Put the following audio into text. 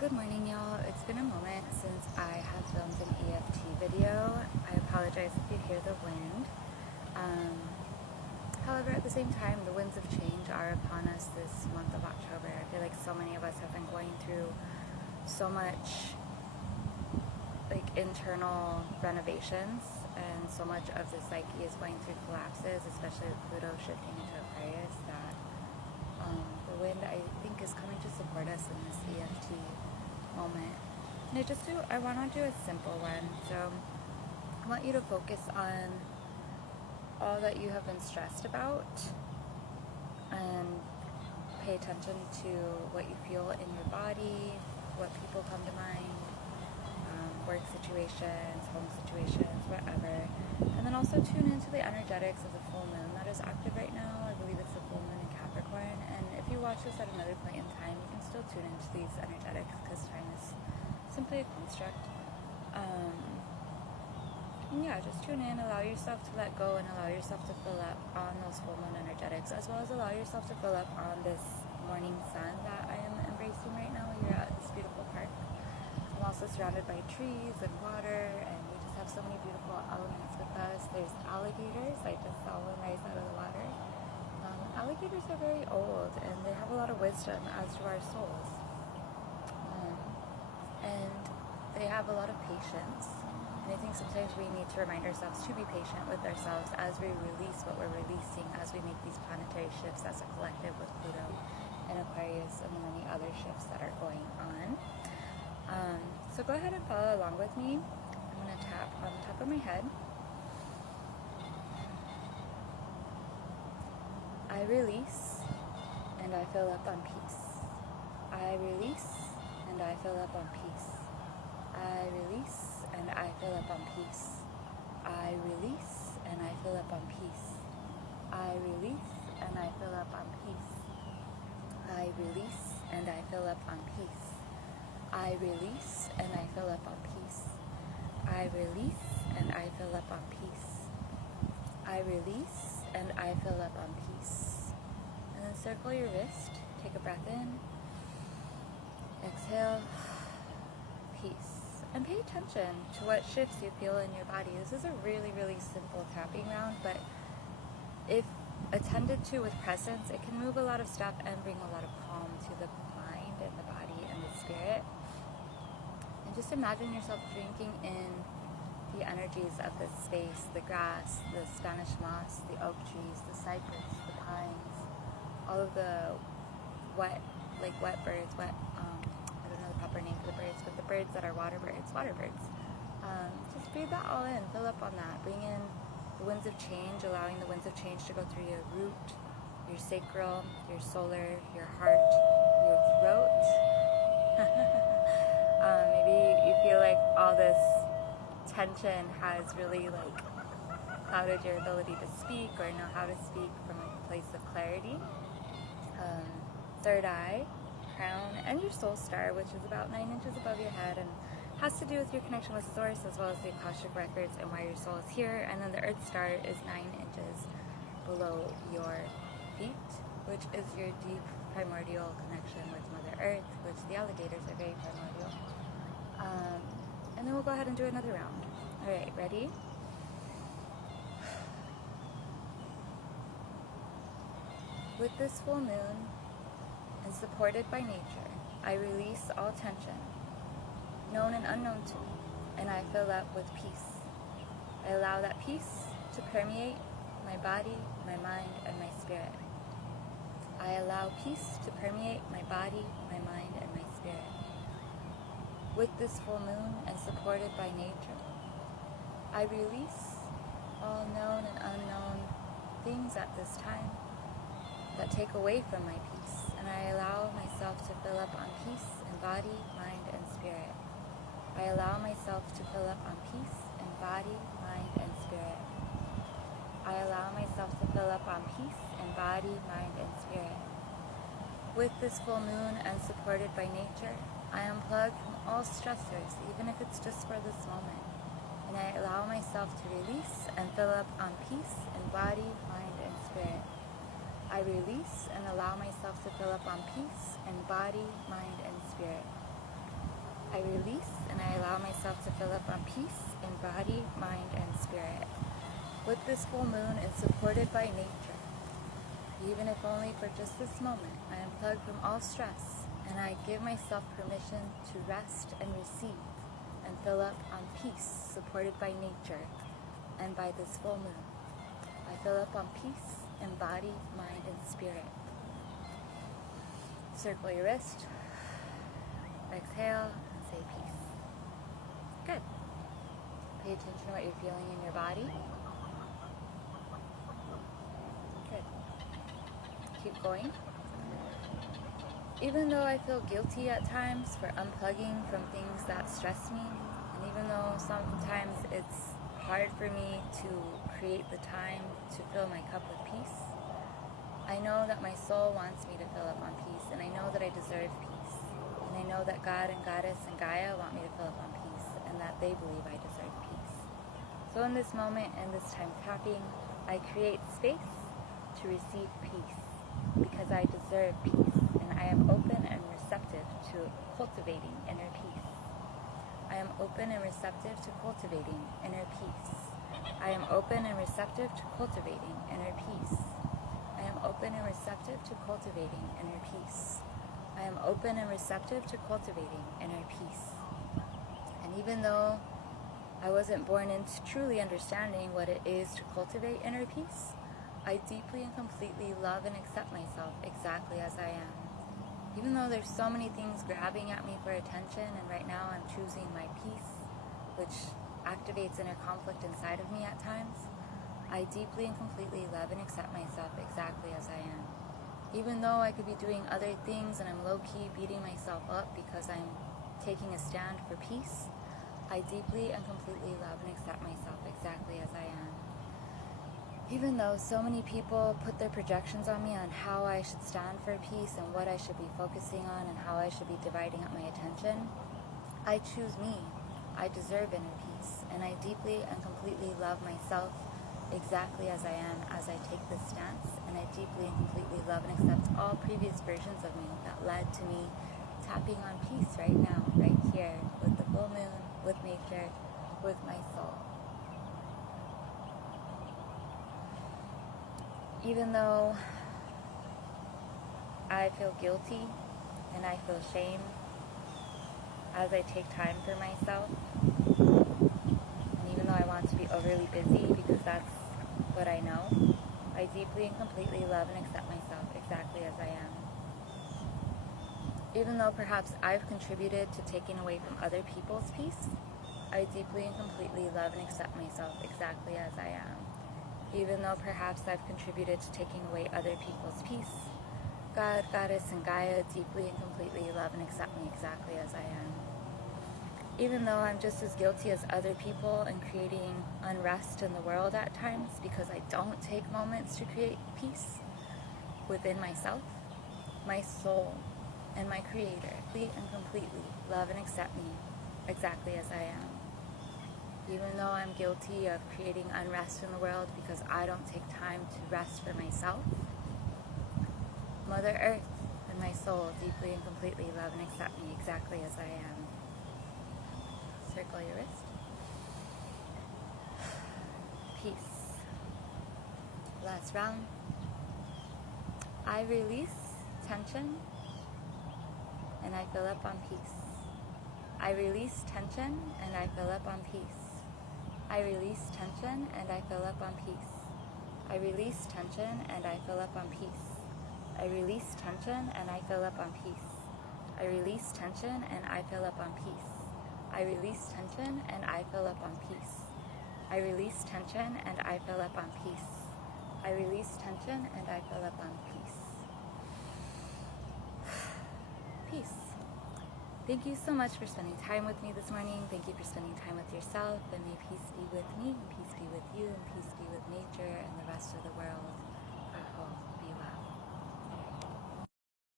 Good morning, y'all. It's been a moment since I have filmed an EFT video. I apologize if you hear the wind. However, at the same time, the winds of change are upon us this month of October. I feel like so many of us have been going through so much internal renovations, and so much of the psyche is going through collapses, especially with Pluto shifting into Aquarius, that the wind, I think, is coming to support us in this EFT moment. And I want to do a simple one. So I want you to focus on all that you have been stressed about and pay attention to what you feel in your body, what people come to mind, work situations, home situations, whatever. And then also tune into the energetics of the full moon that is active right now. I believe it's the full moon in Capricorn. And if you watch this at another point in time, you can still tune into these energetics because time is simply a construct. And yeah, just tune in, allow yourself to let go, and allow yourself to fill up on those full moon energetics, as well as allow yourself to fill up on this morning sun that I am embracing right now here at this beautiful park. I'm also surrounded by trees and water, and we just have so many beautiful elements with us. There's alligators. I just saw one rise out of the water. Alligators are very old, and they have a lot of wisdom, as do our souls. And they have a lot of patience. And I think sometimes we need to remind ourselves to be patient with ourselves as we release what we're releasing, as we make these planetary shifts as a collective with Pluto and Aquarius and the many other shifts that are going on. So go ahead and follow along with me. I'm going to tap on the top of my head. I release and I fill up on peace. I release and I fill up on peace. I release and I fill up on peace. I release and I fill up on peace. I release and I fill up on peace. I release and I fill up on peace. I release and I fill up on peace. I release and I fill up on peace. I release and I fill up on peace. And then circle your wrist. Take a breath in. Exhale. Peace. And pay attention to what shifts you feel in your body. This is a really, really simple tapping round, but if attended to with presence, it can move a lot of stuff and bring a lot of calm to the mind and the body and the spirit. And just imagine yourself drinking in the energies of this space, the grass, the Spanish moss, the oak trees, the cypress, the pines, all of the wet birds, I don't know the proper name for the birds, but the birds that are water birds. Just breathe that all in, fill up on that. Bring in the winds of change, allowing the winds of change to go through your root, your sacral, your solar, your heart, your throat. Maybe you feel like all this tension has really clouded your ability to speak or know how to speak from a place of clarity. Third eye, crown, and your soul star, which is about 9 inches above your head and has to do with your connection with source, as well as the Akashic records and why your soul is here. And then the earth star is 9 inches below your feet, which is your deep primordial connection with Mother Earth, which the alligators are very primordial. And then we'll go ahead and do another round. All right, ready? With this full moon and supported by nature, I release all tension, known and unknown to me, and I fill up with peace. I allow that peace to permeate my body, my mind, and my spirit. I allow peace to permeate my body, my mind, and my spirit. With this full moon and supported by nature, I release all known and unknown things at this time that take away from my peace, and I allow myself to fill up on peace in body, mind, and spirit. I allow myself to fill up on peace in body, mind, and spirit. I allow myself to fill up on peace in body, mind, and spirit. With this full moon and supported by nature, I unplug from all stressors, even if it's just for this moment. And I allow myself to release and fill up on peace in body, mind, and spirit. I release and allow myself to fill up on peace in body, mind, and spirit. I release and I allow myself to fill up on peace in body, mind, and spirit. With this full moon and supported by nature, even if only for just this moment, I unplug from all stress and I give myself permission to rest and receive and fill up on peace supported by nature and by this full moon. I fill up on peace in body, mind, and spirit. Circle your wrist, exhale, and say peace. Good. Pay attention to what you're feeling in your body. Good. Keep going. Even though I feel guilty at times for unplugging from things that stress me, and even though sometimes it's hard for me to create the time to fill my cup with peace, I know that my soul wants me to fill up on peace, and I know that I deserve peace. And I know that God and Goddess and Gaia want me to fill up on peace, and that they believe I deserve peace. So in this moment, and this time tapping, I create space to receive peace, because I deserve peace, and I am open and receptive to cultivating inner peace. I am open and receptive to cultivating inner peace. I am open and receptive to cultivating inner peace. I am open and receptive to cultivating inner peace. I am open and receptive to cultivating inner peace. And even though I wasn't born into truly understanding what it is to cultivate inner peace, I deeply and completely love and accept myself exactly as I am. Even though there's so many things grabbing at me for attention, and right now I'm choosing my peace, which activates inner conflict inside of me at times, I deeply and completely love and accept myself exactly as I am. Even though I could be doing other things and I'm low-key beating myself up because I'm taking a stand for peace, I deeply and completely love and accept myself exactly as I am. Even though so many people put their projections on me on how I should stand for peace and what I should be focusing on and how I should be dividing up my attention, I choose me. I deserve inner peace, and I deeply and completely love myself exactly as I am as I take this stance, and I deeply and completely love and accept all previous versions of me that led to me tapping on peace right now, right here, with the full moon, with nature, with my soul. Even though I feel guilty and I feel shame as I take time for myself, and even though I want to be overly busy because that's what I know, I deeply and completely love and accept myself exactly as I am. Even though perhaps I've contributed to taking away from other people's peace, I deeply and completely love and accept myself exactly as I am. Even though perhaps I've contributed to taking away other people's peace, God, Goddess, and Gaia deeply and completely love and accept me exactly as I am. Even though I'm just as guilty as other people in creating unrest in the world at times because I don't take moments to create peace within myself, my soul, and my Creator completely and completely love and accept me exactly as I am. Even though I'm guilty of creating unrest in the world because I don't take time to rest for myself, Mother Earth and my soul deeply and completely love and accept me exactly as I am. Circle your wrist. Peace. Last round. I release tension and I fill up on peace. I release tension and I fill up on peace. I release tension and I fill up on peace. I release tension and I fill up on peace. I release tension and I fill up on peace. I release tension and I fill up on peace. I release tension and I fill up on peace. I release tension and I fill up on peace. I release tension and I fill up on peace. Peace. Thank you so much for spending time with me this morning. Thank you for spending time with yourself, and may peace be with me, and peace be with you, and peace be with nature and the rest of the world.